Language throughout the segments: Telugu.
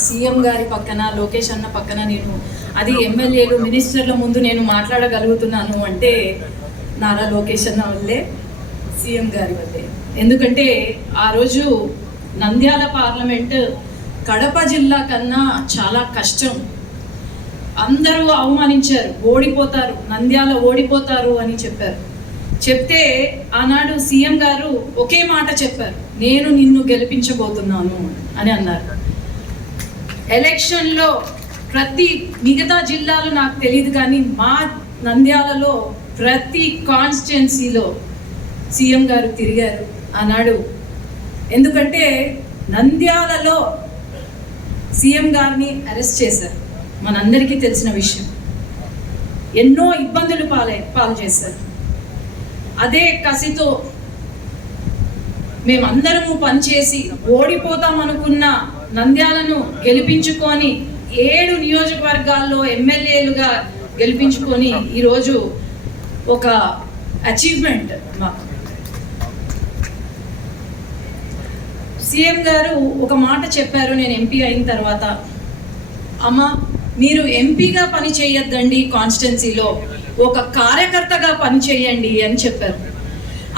సీఎం గారి పక్కన లోకేష్ అన్న పక్కన నేను అది ఎమ్మెల్యేలు మినిస్టర్ల ముందు నేను మాట్లాడగలుగుతున్నాను అంటే నారా లోకేష్ అన్న వల్లే, సీఎం గారి వల్లే. ఎందుకంటే ఆ రోజు నంద్యాల పార్లమెంట్ కడప జిల్లా కన్నా చాలా కష్టం. అందరూ అవమానించారు, ఓడిపోతారు, నంద్యాల ఓడిపోతారు అని చెప్పారు. చెప్తే ఆనాడు సీఎం గారు ఒకే మాట చెప్పారు, నేను నిన్ను గెలిపించబోతున్నాను అని అన్నారు. ఎలక్షన్లో ప్రతి మిగతా జిల్లాలు నాకు తెలియదు కానీ మా నంద్యాలలో ప్రతి కాన్స్టిట్యున్సీలో సీఎం గారు తిరిగారు ఆనాడు. ఎందుకంటే నంద్యాలలో సీఎం గారిని అరెస్ట్ చేశారు, మనందరికీ తెలిసిన విషయం. ఎన్నో ఇబ్బందులు పాలు చేశారు. అదే కసితో మేమందరము పనిచేసి ఓడిపోతామనుకున్న నంద్యాలను గెలిపించుకొని 7 నియోజకవర్గాల్లో ఎమ్మెల్యేలుగా గెలిపించుకొని ఈరోజు ఒక అచీవ్మెంట్ మాకు. సీఎం గారు ఒక మాట చెప్పారు నేను ఎంపీ అయిన తర్వాత, అమ్మ మీరు ఎంపీగా పని చేయొద్దండి, కాన్స్టిట్యున్సీలో ఒక కార్యకర్తగా పని చేయండి అని చెప్పారు.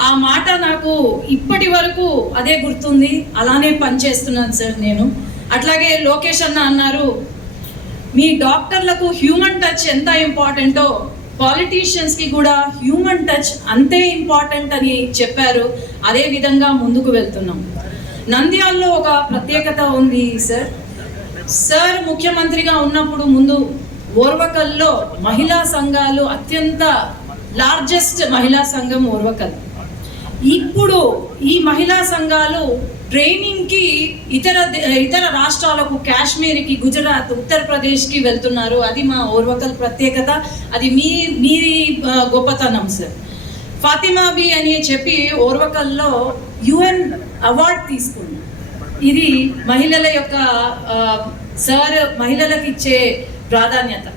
ఆ మాట నాకు ఇప్పటి వరకు అదే గుర్తుంది, అలానే పనిచేస్తున్నాను సార్ నేను. అట్లాగే లోకేష్ అన్న అన్నారు, మీ డాక్టర్లకు హ్యూమన్ టచ్ ఎంత ఇంపార్టెంటో పాలిటీషియన్స్కి కూడా హ్యూమన్ టచ్ అంతే ఇంపార్టెంట్ అని చెప్పారు. అదే విధంగా ముందుకు వెళ్తున్నాం. నంద్యాలలో ఒక ప్రత్యేకత ఉంది సార్ ముఖ్యమంత్రిగా ఉన్నప్పుడు ముందు ఓర్వకల్లో మహిళా సంఘాలు అత్యంత లార్జెస్ట్ మహిళా సంఘం ఓర్వకల్. ఇప్పుడు ఈ మహిళా సంఘాలు ట్రైనింగ్కి ఇతర రాష్ట్రాలకు, కాశ్మీర్కి, గుజరాత్, ఉత్తరప్రదేశ్కి వెళ్తున్నారు. అది మా ఓర్వకల్ ప్రత్యేకత, అది మీ గొప్పతనం సార్. ఫాతిమా బి అని చెప్పి ఓర్వకల్లో UN అవార్డు తీసుకుంది. ఇది మహిళల యొక్క సార్ మహిళలకు ఇచ్చే ప్రాధాన్యత.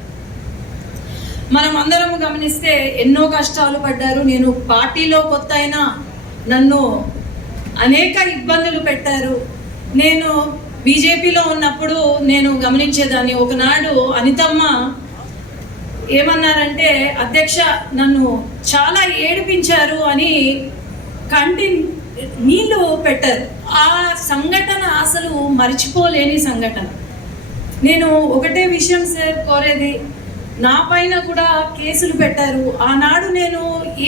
మనం అందరం గమనిస్తే ఎన్నో కష్టాలు పడ్డారు. నేను పార్టీలో కొత్త అయినా నన్ను అనేక ఇబ్బందులు పెట్టారు. నేను బీజేపీలో ఉన్నప్పుడు నేను గమనించేదాన్ని. ఒకనాడు అనితమ్మ ఏమన్నారంటే, అధ్యక్ష నన్ను చాలా ఏడిపించారు అని కంటి నీళ్ళు పెట్టారు. ఆ సంఘటన అసలు మర్చిపోలేని సంఘటన. నేను ఒకటే విషయం సార్ కోరేది, నా పైన కూడా కేసులు పెట్టారు. ఆనాడు నేను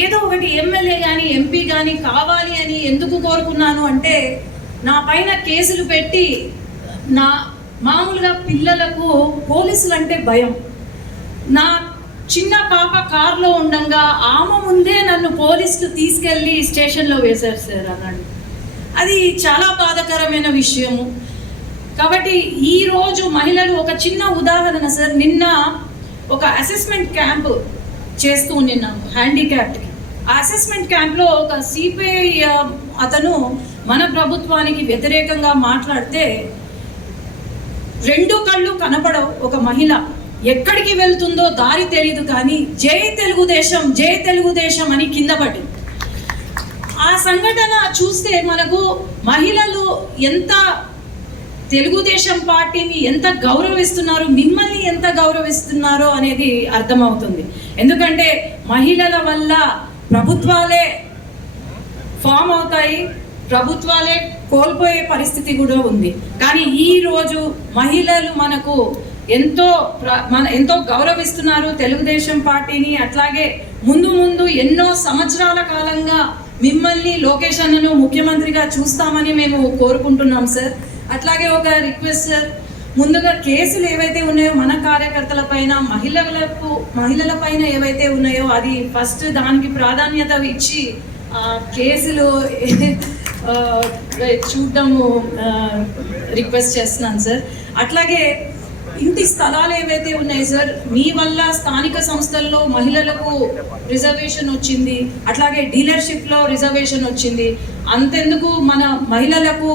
ఏదో ఒకటి ఎమ్మెల్యే కానీ ఎంపీ కానీ కావాలి అని ఎందుకు కోరుకున్నాను అంటే, నా పైన కేసులు పెట్టి మామూలుగా పిల్లలకు పోలీసులు అంటే భయం. నా చిన్న పాప కారులో ఉండగా ఆమె ముందే నన్ను పోలీసులు తీసుకెళ్ళి స్టేషన్లో వేశారు సార్ అన్నాడు. అది చాలా బాధాకరమైన విషయము. కాబట్టి ఈరోజు మహిళలు ఒక చిన్న ఉదాహరణ సార్, నిన్న ఒక అసెస్మెంట్ క్యాంప్ చేస్తూ ఉన్నాము హ్యాండిక్యాప్డ్కి. ఆ అసెస్మెంట్ క్యాంప్లో ఒక సిపిఐ అతను మన ప్రభుత్వానికి వ్యతిరేకంగా మాట్లాడితే 2 కళ్ళు కనపడవు. ఒక మహిళ ఎక్కడికి వెళ్తుందో దారి తెలియదు కానీ జై తెలుగుదేశం, జై తెలుగుదేశం అని కింద పడి. ఆ సంఘటన చూస్తే మనకు మహిళలు ఎంత తెలుగుదేశం పార్టీని ఎంత గౌరవిస్తున్నారు, మిమ్మల్ని ఎంత గౌరవిస్తున్నారో అనేది అర్థమవుతుంది. ఎందుకంటే మహిళల వల్ల ప్రభుత్వాలే ఫామ్ అవుతాయి, ప్రభుత్వాలే కోల్పోయే పరిస్థితి కూడా ఉంది. కానీ ఈరోజు మహిళలు మనకు ఎంతో గౌరవిస్తున్నారు తెలుగుదేశం పార్టీని. అట్లాగే ముందు ఎన్నో సంవత్సరాల కాలంగా మిమ్మల్ని లోకేష్ అన్నను ముఖ్యమంత్రిగా చూస్తామని మేము కోరుకుంటున్నాం సార్. అట్లాగే ఒక రిక్వెస్ట్ సార్, ముందుగా కేసులు ఏవైతే ఉన్నాయో మన కార్యకర్తల పైన, మహిళల పైన ఏవైతే ఉన్నాయో అది ఫస్ట్ దానికి ప్రాధాన్యత ఇచ్చి కేసులు చూడటము రిక్వెస్ట్ చేస్తున్నాను సార్. అట్లాగే ఇంటి స్థలాలు ఏవైతే ఉన్నాయి సార్, మీ వల్ల స్థానిక సంస్థల్లో మహిళలకు రిజర్వేషన్ వచ్చింది, అట్లాగే డీలర్షిప్లో రిజర్వేషన్ వచ్చింది. అంతెందుకు మన మహిళలకు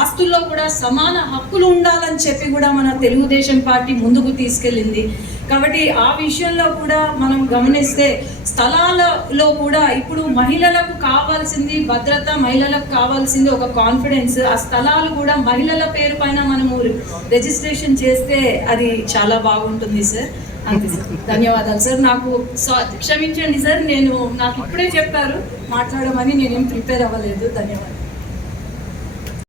ఆస్తుల్లో కూడా సమాన హక్కులు ఉండాలని చెప్పి కూడా మన తెలుగుదేశం పార్టీ ముందుకు తీసుకెళ్ళింది. కాబట్టి ఆ విషయంలో కూడా మనం గమనిస్తే స్థలాలలో కూడా ఇప్పుడు మహిళలకు కావాల్సింది భద్రత, మహిళలకు కావాల్సింది ఒక కాన్ఫిడెన్స్. ఆ స్థలాలు కూడా మహిళల పేరు పైన మనము రిజిస్ట్రేషన్ చేస్తే అది చాలా బాగుంటుంది సార్. అంతే సార్. ధన్యవాదాలు సార్. నాకు క్షమించండి సార్, నాకు ఇప్పుడే చెప్పారు మాట్లాడమని, నేనేం ప్రిపేర్ అవ్వలేదు. ధన్యవాదాలు.